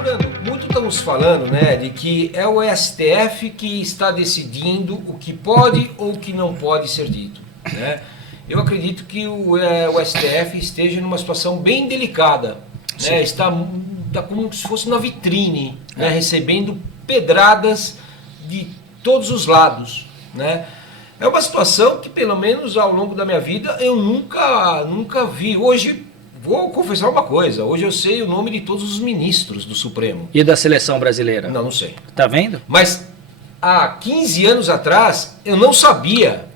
Brando, muito estamos falando, né, de que é o STF que está decidindo o que pode ou o que não pode ser dito, né? Eu acredito que o STF esteja numa situação bem delicada, né? Está como se fosse na vitrine, né? Recebendo pedradas de todos os lados, né? É uma situação que, pelo menos ao longo da minha vida, eu nunca vi. Hoje, vou confessar uma coisa, hoje eu sei o nome de todos os ministros do Supremo. E da seleção brasileira? Não sei. Tá vendo? Mas há 15 anos atrás, eu não sabia,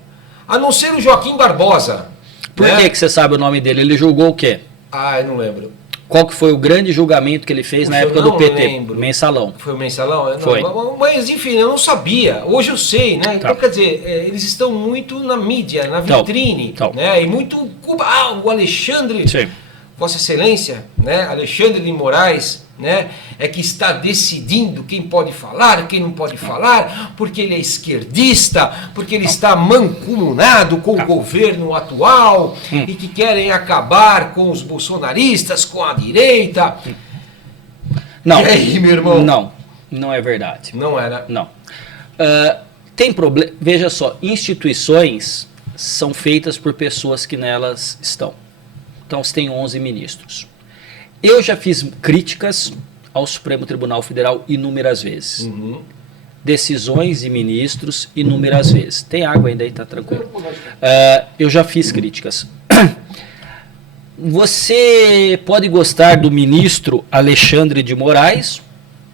a não ser o Joaquim Barbosa. Por né? que você sabe o nome dele? Ele julgou o quê? Ah, eu não lembro. Qual que foi o grande julgamento que ele fez na época do PT? Lembro. Mensalão. Foi o Mensalão? Foi. Mas enfim, eu não sabia. Hoje eu sei, né? Então, Tá. quer dizer, eles estão muito na mídia, na vitrine, Então. né? E muito... o Alexandre, Sim. Vossa Excelência, né? Alexandre de Moraes, né? É que está decidindo quem pode falar, quem não pode falar, porque ele é esquerdista, porque ele está mancomunado com o governo atual e que querem acabar com os bolsonaristas, com a direita. Não. E aí, meu irmão? Não é verdade. Não era. Não. Tem problema. Veja só, instituições são feitas por pessoas que nelas estão. Então, você tem 11 ministros. Eu já fiz críticas ao Supremo Tribunal Federal inúmeras vezes. Uhum. Decisões de ministros inúmeras vezes. Tem água ainda aí, tá tranquilo. Eu já fiz críticas. Você pode gostar do ministro Alexandre de Moraes,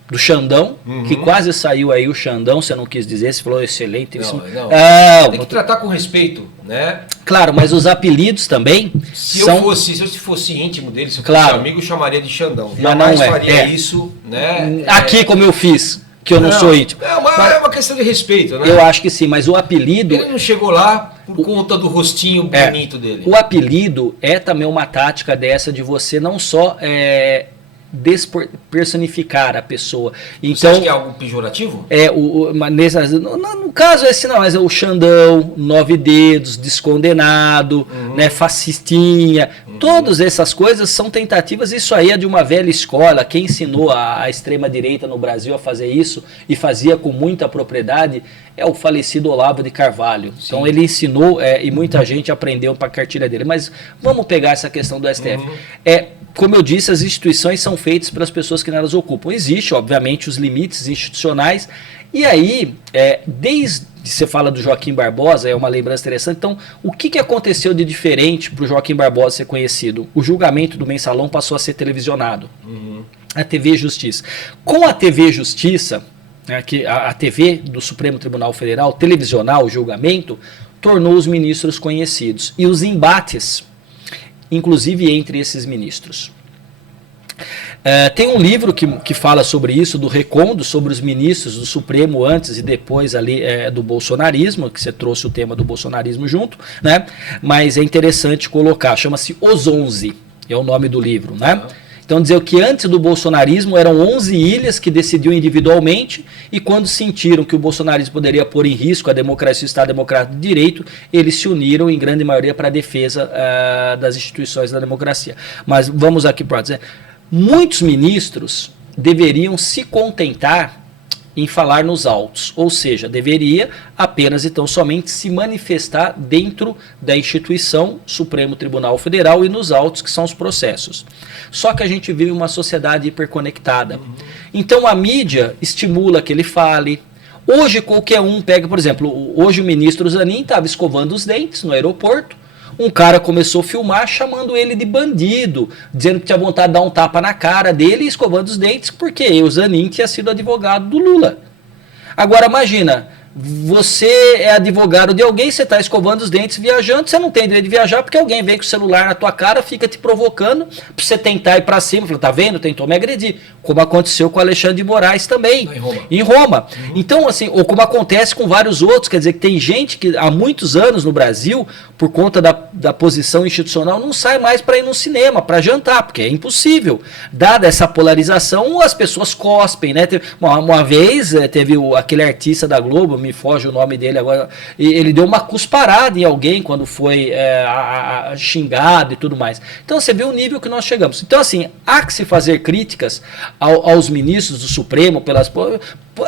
do Xandão, que quase saiu aí o Xandão, você não quis dizer, você falou excelente. Tem que tratar com respeito, né? Claro, mas os apelidos também Se são... eu fosse íntimo dele, se eu fosse Claro. amigo, eu chamaria de Xandão. Mas Jamais não é. faria isso, né? Aqui como eu fiz, que eu não sou íntimo. É uma questão de respeito, né? Eu acho que sim, mas o apelido... Ele não chegou lá por conta do rostinho bonito dele. O apelido é também uma tática dessa de você não só despersonificar a pessoa. Então, Você acha que é algo pejorativo? No caso esse não, mas é o Xandão, Nove Dedos, Descondenado, né, Fascistinha, todas essas coisas são tentativas. Isso aí é de uma velha escola. Quem ensinou a extrema-direita no Brasil a fazer isso e fazia com muita propriedade é o falecido Olavo de Carvalho. Sim. Então ele ensinou e muita gente aprendeu para a cartilha dele. Mas vamos pegar essa questão do STF. Como eu disse, as instituições são feitas para as pessoas que nelas ocupam. Existe, obviamente, os limites institucionais. E aí, desde que você fala do Joaquim Barbosa, é uma lembrança interessante. Então, o que aconteceu de diferente para o Joaquim Barbosa ser conhecido? O julgamento do Mensalão passou a ser televisionado. A TV Justiça. Com a TV Justiça, a TV do Supremo Tribunal Federal, televisionar o julgamento, tornou os ministros conhecidos. E os embates, inclusive entre esses ministros. Tem um livro que fala sobre isso, do Recondo, sobre os ministros do Supremo antes e depois ali do bolsonarismo, que você trouxe o tema do bolsonarismo junto, né? Mas é interessante colocar, chama-se Os 11, é o nome do livro, né? Então dizer que antes do bolsonarismo eram 11 ilhas que decidiam individualmente e quando sentiram que o bolsonarismo poderia pôr em risco a democracia e o Estado Democrático de Direito, eles se uniram em grande maioria para a defesa das instituições da democracia. Mas vamos aqui para dizer, muitos ministros deveriam se contentar em falar nos autos, ou seja, deveria apenas e tão somente se manifestar dentro da instituição Supremo Tribunal Federal e nos autos, que são os processos. Só que a gente vive uma sociedade hiperconectada. Então a mídia estimula que ele fale. Hoje qualquer um pega, por exemplo, hoje o ministro Zanin estava escovando os dentes no aeroporto, um cara começou a filmar chamando ele de bandido, dizendo que tinha vontade de dar um tapa na cara dele e escovando os dentes, porque o Zanin tinha sido advogado do Lula. Agora imagina, você é advogado de alguém, você está escovando os dentes viajando, você não tem direito de viajar porque alguém vem com o celular na tua cara, fica te provocando para você tentar ir para cima, fala, tá vendo, tentou me agredir, como aconteceu com o Alexandre de Moraes também, em Roma. Então assim, ou como acontece com vários outros, quer dizer que tem gente que há muitos anos no Brasil, por conta da posição institucional, não sai mais para ir no cinema, para jantar, porque é impossível. Dada essa polarização, as pessoas cospem, né? Uma vez teve aquele artista da Globo, me foge o nome dele agora, ele deu uma cusparada em alguém quando foi xingado e tudo mais. Então você vê o nível que nós chegamos. Então assim, há que se fazer críticas aos ministros do Supremo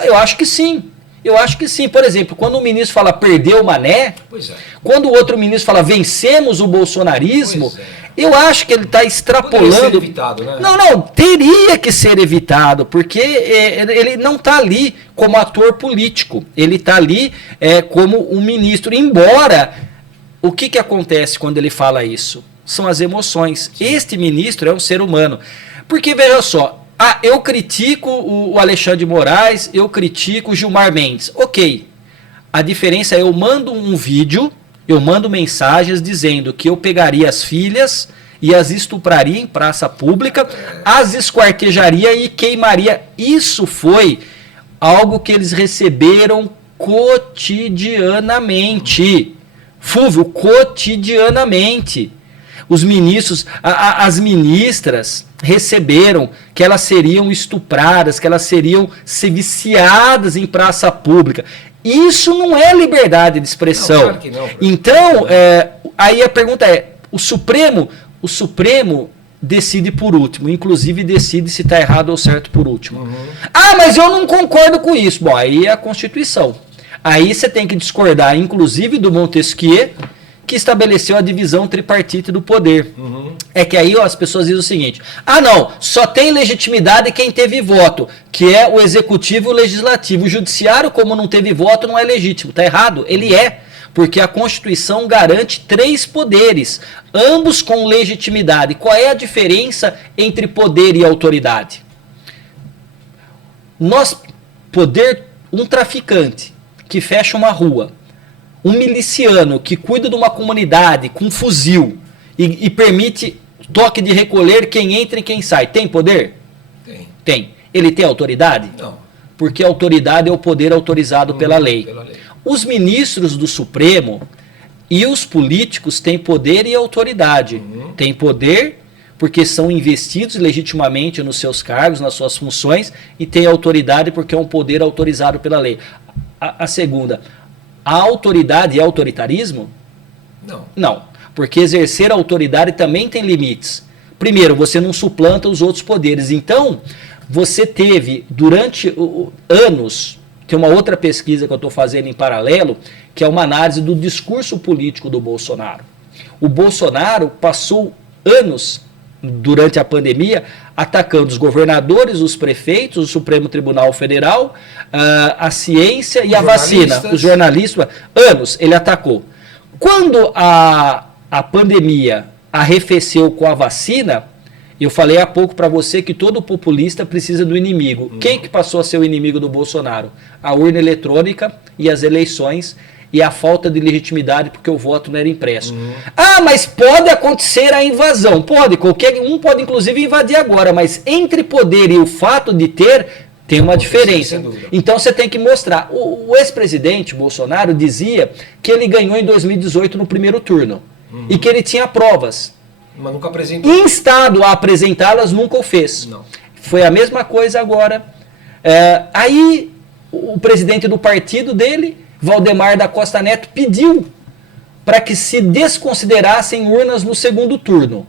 eu acho que sim. Eu acho que sim. Por exemplo, quando o ministro fala perdeu o Mané, quando o outro ministro fala vencemos o bolsonarismo, eu acho que ele está extrapolando. Poderia ser evitado, né? Não, teria que ser evitado, porque ele não está ali como ator político, ele está ali como um ministro. Embora, o que acontece quando ele fala isso? São as emoções. Este ministro é um ser humano. Porque, veja só, eu critico o Alexandre de Moraes, eu critico o Gilmar Mendes. Ok, a diferença é eu mando um vídeo, eu mando mensagens dizendo que eu pegaria as filhas e as estupraria em praça pública, as esquartejaria e queimaria. Isso foi algo que eles receberam cotidianamente. Fúvio, cotidianamente. Os ministros, as ministras receberam que elas seriam estupradas, que elas seriam viciadas em praça pública. Isso não é liberdade de expressão. Não, claro que não. Então, aí a pergunta é, o Supremo decide por último, inclusive decide se está errado ou certo por último. Uhum. Mas eu não concordo com isso. Bom, aí é a Constituição. Aí você tem que discordar, inclusive, do Montesquieu, que estabeleceu a divisão tripartite do poder. Uhum. É que aí as pessoas dizem o seguinte, não, só tem legitimidade quem teve voto, que é o executivo e o legislativo. O judiciário, como não teve voto, não é legítimo. Está errado? Ele é, porque a Constituição garante 3 poderes, ambos com legitimidade. Qual é a diferença entre poder e autoridade? Um traficante que fecha uma rua, um miliciano que cuida de uma comunidade com um fuzil e permite toque de recolher quem entra e quem sai, tem poder? Tem. Ele tem autoridade? Não. Porque a autoridade é o poder autorizado pela lei. Os ministros do Supremo e os políticos têm poder e autoridade. Têm poder porque são investidos legitimamente nos seus cargos, nas suas funções, e têm autoridade porque é um poder autorizado pela lei. A segunda, a autoridade é autoritarismo? Não, porque exercer a autoridade também tem limites. Primeiro, você não suplanta os outros poderes. Então, você teve, durante anos, tem uma outra pesquisa que eu estou fazendo em paralelo, que é uma análise do discurso político do Bolsonaro. O Bolsonaro passou anos, durante a pandemia, atacando os governadores, os prefeitos, o Supremo Tribunal Federal, a ciência e a vacina. Os jornalistas, anos ele atacou. Quando a pandemia arrefeceu com a vacina, eu falei há pouco para você que todo populista precisa do inimigo. Quem que passou a ser o inimigo do Bolsonaro? A urna eletrônica e as eleições e a falta de legitimidade porque o voto não era impresso. Mas pode acontecer a invasão. Pode, qualquer um pode inclusive invadir agora, mas entre poder e o fato de ter, tem uma diferença. Então você tem que mostrar. O ex-presidente Bolsonaro dizia que ele ganhou em 2018 no primeiro turno e que ele tinha provas. Mas nunca apresentou. Instado a apresentá-las, nunca o fez. Não. Foi a mesma coisa agora. Aí o presidente do partido dele, Valdemar da Costa Neto, pediu para que se desconsiderassem urnas no segundo turno.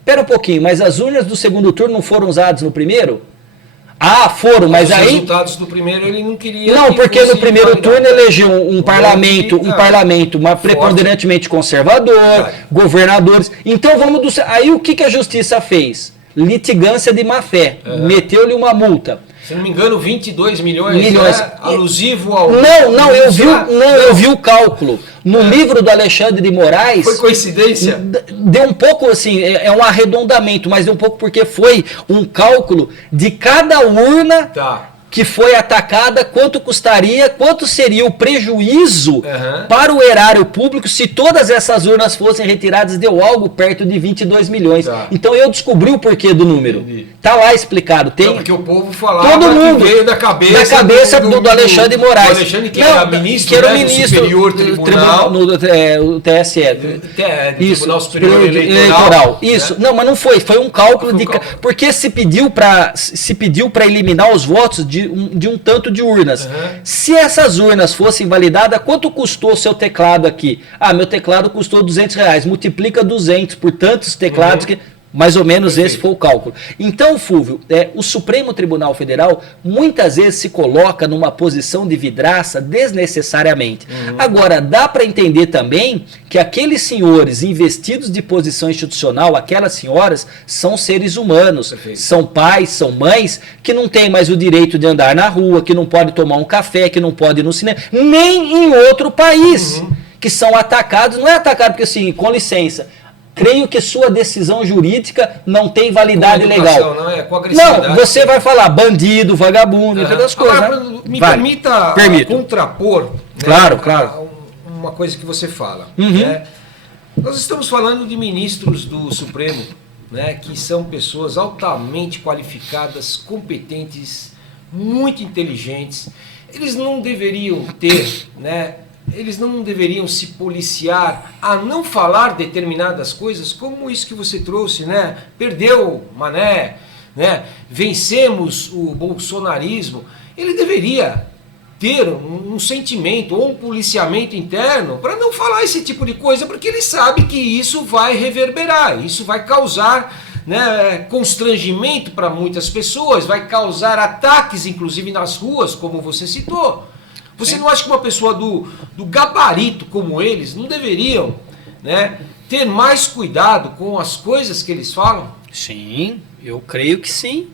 Espera um pouquinho, mas as urnas do segundo turno não foram usadas no primeiro? Foram, mas aí... Os resultados do primeiro ele não queria... Não, porque no primeiro turno elegeu um parlamento preponderantemente conservador, governadores. Então vamos... Aí o que a justiça fez? Litigância de má fé. Meteu-lhe uma multa. Se não me engano, 22 milhões. Alusivo ao... Eu vi o cálculo. No livro do Alexandre de Moraes... Foi coincidência? Deu um pouco assim, é um arredondamento, mas deu um pouco porque foi um cálculo de cada urna que foi atacada, quanto custaria, quanto seria o prejuízo para o erário público se todas essas urnas fossem retiradas, deu algo perto de 22 milhões. Então eu descobri o porquê do número. Está lá explicado. Tem, porque o povo falava todo mundo, que veio da cabeça do Alexandre de Moraes. Do Alexandre que era ministro, do Superior Tribunal. O TSE. Tribunal Superior Eleitoral. Isso. Não, mas não foi. Foi um cálculo de... Porque se pediu para eliminar os votos de de um tanto de urnas. Se essas urnas fossem validadas, quanto custou o seu teclado aqui? Ah, meu teclado custou R$200, multiplica 200 por tantos teclados que... Mais ou menos Perfeito. Esse foi o cálculo. Então, Fúvio, o Supremo Tribunal Federal muitas vezes se coloca numa posição de vidraça desnecessariamente. Agora, dá para entender também que aqueles senhores investidos de posição institucional, aquelas senhoras, são seres humanos, Perfeito. São pais, são mães, que não têm mais o direito de andar na rua, que não pode tomar um café, que não pode ir no cinema, nem em outro país, que são atacados. Não é atacado porque assim, com licença, creio que sua decisão jurídica não tem validade legal. Não, você vai falar bandido, vagabundo, entre outras coisas. Agora, né? Me permita contrapor, né, claro. uma coisa que você fala. Né? Nós estamos falando de ministros do Supremo, né, que são pessoas altamente qualificadas, competentes, muito inteligentes. Eles não deveriam ter, né, eles não deveriam se policiar a não falar determinadas coisas, como isso que você trouxe, né? Perdeu Mané, né? Vencemos o bolsonarismo. Ele deveria ter um sentimento ou um policiamento interno para não falar esse tipo de coisa, porque ele sabe que isso vai reverberar, isso vai causar, né, constrangimento para muitas pessoas, vai causar ataques, inclusive nas ruas, como você citou. Você não acha que uma pessoa do gabarito como eles não deveriam, né, ter mais cuidado com as coisas que eles falam? Sim, eu creio que sim.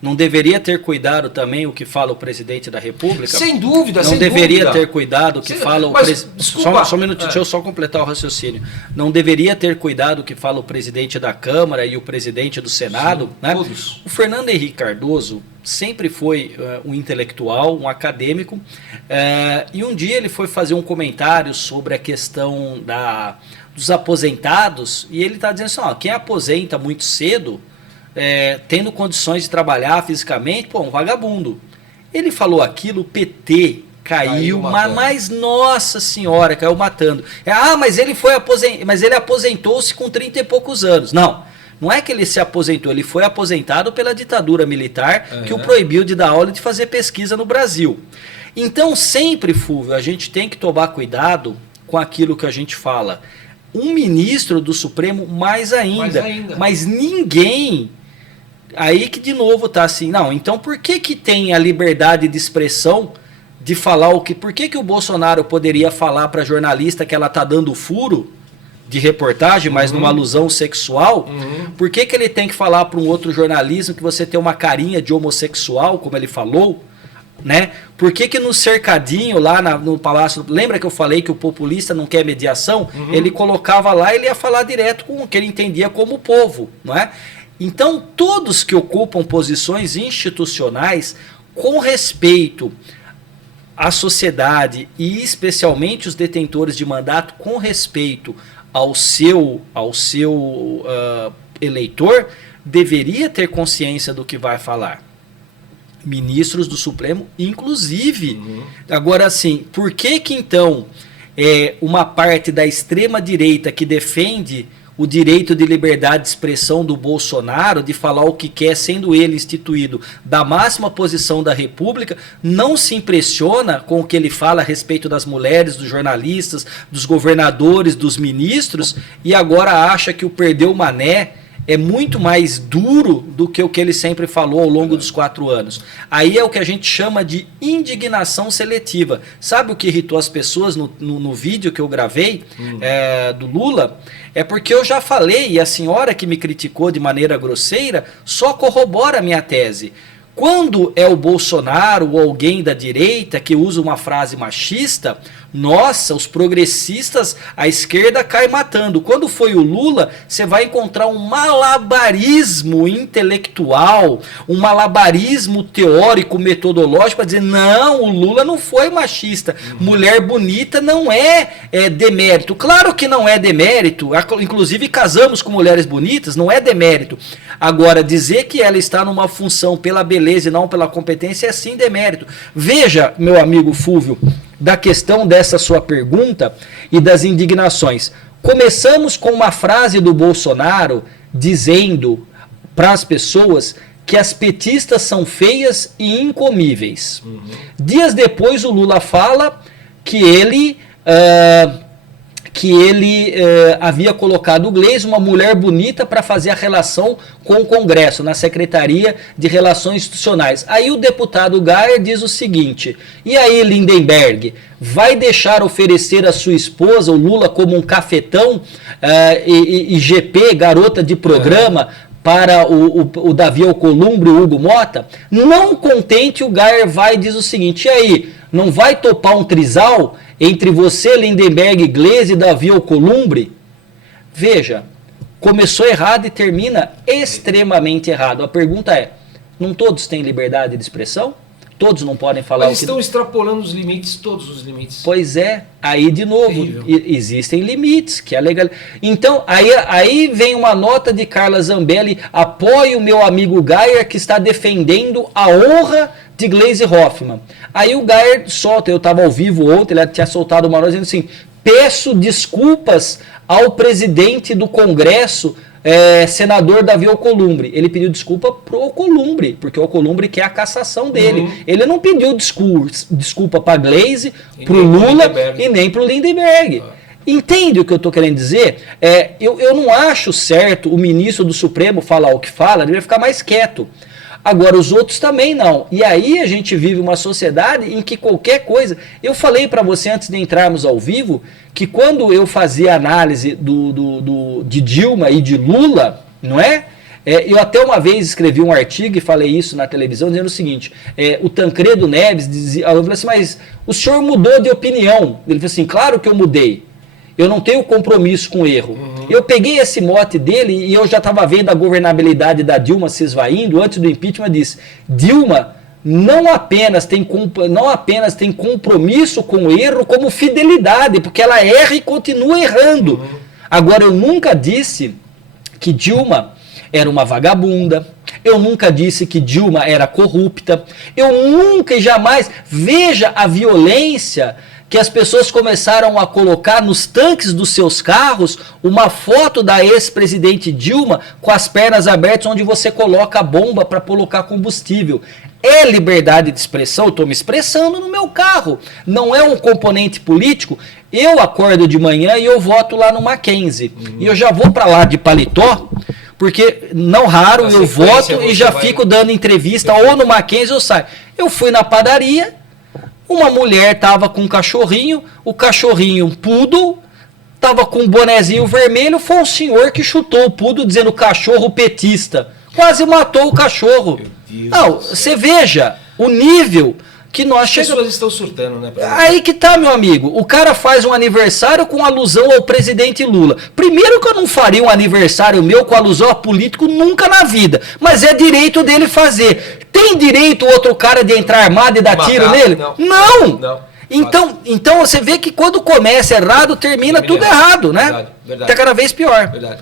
Não deveria ter cuidado também o que fala o presidente da República? Sem dúvida, não sem deveria dúvida. ter cuidado o que fala o presidente... Só um minutinho, deixa eu só completar o raciocínio. Não deveria ter cuidado o que fala o presidente da Câmara e o presidente do Senado? Sim, né? Todos. O Fernando Henrique Cardoso sempre foi um intelectual, um acadêmico, e um dia ele foi fazer um comentário sobre a questão dos aposentados, e ele está dizendo assim, ó, quem aposenta muito cedo, tendo condições de trabalhar fisicamente, pô, um vagabundo. Ele falou aquilo, o PT caiu mas nossa senhora, caiu matando. Mas ele aposentou-se com 30 e poucos anos. Não é que ele se aposentou, ele foi aposentado pela ditadura militar que o proibiu de dar aula e de fazer pesquisa no Brasil. Então sempre, Fúvio, a gente tem que tomar cuidado com aquilo que a gente fala. Um ministro do Supremo mais ainda. Mas ninguém... Aí que de novo tá assim, não, então por que tem a liberdade de expressão de falar o que... Por que o Bolsonaro poderia falar para jornalista que ela tá dando furo de reportagem, mas numa alusão sexual? Por que ele tem que falar para um outro jornalismo que você tem uma carinha de homossexual, como ele falou? Né? Por que no cercadinho lá no Palácio... Lembra que eu falei que o populista não quer mediação? Ele colocava lá e ele ia falar direto com o que ele entendia como povo, não é? Então, todos que ocupam posições institucionais, com respeito à sociedade e especialmente os detentores de mandato, com respeito ao seu eleitor, deveria ter consciência do que vai falar. Ministros do Supremo, inclusive. Agora, assim, por que então uma parte da extrema-direita que defende o direito de liberdade de expressão do Bolsonaro, de falar o que quer, sendo ele instituído da máxima posição da República, não se impressiona com o que ele fala a respeito das mulheres, dos jornalistas, dos governadores, dos ministros, e agora acha que o perdeu Mané é muito mais duro do que o que ele sempre falou ao longo dos 4 anos. Aí é o que a gente chama de indignação seletiva. Sabe o que irritou as pessoas no vídeo que eu gravei do Lula? É porque eu já falei, e a senhora que me criticou de maneira grosseira só corrobora a minha tese. Quando é o Bolsonaro ou alguém da direita que usa uma frase machista, nossa, os progressistas, a esquerda cai matando. Quando foi o Lula, você vai encontrar um malabarismo intelectual, um malabarismo teórico, metodológico, para dizer, não, o Lula não foi machista. Mulher bonita não é demérito. Claro que não é demérito, inclusive casamos com mulheres bonitas, não é demérito. Agora, dizer que ela está numa função pela beleza e não pela competência é sim demérito. Veja, meu amigo Fúvio, da questão dessa sua pergunta e das indignações. Começamos com uma frase do Bolsonaro dizendo para as pessoas que as petistas são feias e incomíveis. Dias depois o Lula fala que ele havia colocado o Gleisi, uma mulher bonita, para fazer a relação com o Congresso, na Secretaria de Relações Institucionais. Aí o deputado Gayer diz o seguinte: e aí, Lindenberg, vai deixar oferecer a sua esposa, o Lula, como um cafetão e GP, garota de programa, para o Davi Alcolumbre, o Hugo Mota? Não contente, o Gayer vai e diz o seguinte: e aí, não vai topar um trisal entre você, Lindenberg, Gleisi e Davi Alcolumbre? Veja, começou errado e termina extremamente errado. A pergunta é, não todos têm liberdade de expressão? Todos não podem falar Mas estão extrapolando os limites, todos os limites. Pois é, aí de novo, existem limites, que é legal. Então, aí vem uma nota de Carla Zambelli: apoie o meu amigo Gayer, que está defendendo a honra de Gleisi Hoffmann. Aí o Gayer solta, eu estava ao vivo ontem, ele tinha soltado uma nota dizendo assim: peço desculpas ao presidente do Congresso, senador Davi Alcolumbre. Ele pediu desculpa pro Alcolumbre, porque o Alcolumbre quer a cassação dele. Ele não pediu desculpa para Gleisi, pro Lula e nem pro Lindenberg. Entende o que eu estou querendo dizer? Eu não acho certo o ministro do Supremo falar o que fala, ele vai ficar mais quieto. Agora, os outros também não. E aí a gente vive uma sociedade em que qualquer coisa... Eu falei para você antes de entrarmos ao vivo que quando eu fazia análise de Dilma e de Lula, não é? Eu até uma vez escrevi um artigo e falei isso na televisão, dizendo o seguinte: o Tancredo Neves dizia... Eu falei assim, mas o senhor mudou de opinião. Ele falou assim, claro que eu mudei. Eu não tenho compromisso com erro. Eu peguei esse mote dele e eu já estava vendo a governabilidade da Dilma se esvaindo. Antes do impeachment, disse: Dilma não apenas tem compromisso com o erro, como fidelidade, porque ela erra e continua errando. Agora, eu nunca disse que Dilma era uma vagabunda. Eu nunca disse que Dilma era corrupta. Eu nunca e jamais... Veja a violência que as pessoas começaram a colocar nos tanques dos seus carros uma foto da ex-presidente Dilma com as pernas abertas, onde você coloca a bomba para colocar combustível. É liberdade de expressão, eu estou me expressando no meu carro. Não é um componente político. Eu acordo de manhã e eu voto lá no Mackenzie. E eu já vou para lá de paletó, porque não raro eu voto e já fico dando entrevista ou no Mackenzie ou saio. Eu fui na padaria... Uma mulher estava com um cachorrinho, o cachorrinho, um poodle, estava com um bonezinho vermelho, foi um senhor que chutou o poodle dizendo cachorro petista. Quase matou o cachorro. Não, você veja o nível que nós chegamos. As pessoas estão surtando, né? Aí que tá, meu amigo. O cara faz um aniversário com alusão ao presidente Lula. Primeiro que eu não faria um aniversário meu com alusão a político nunca na vida. Mas é direito dele fazer. Tem direito o outro cara de entrar armado e dar tiro nele? Não. Então você vê que quando começa errado, termina tudo errado, né? Verdade. Tá cada vez pior. Verdade.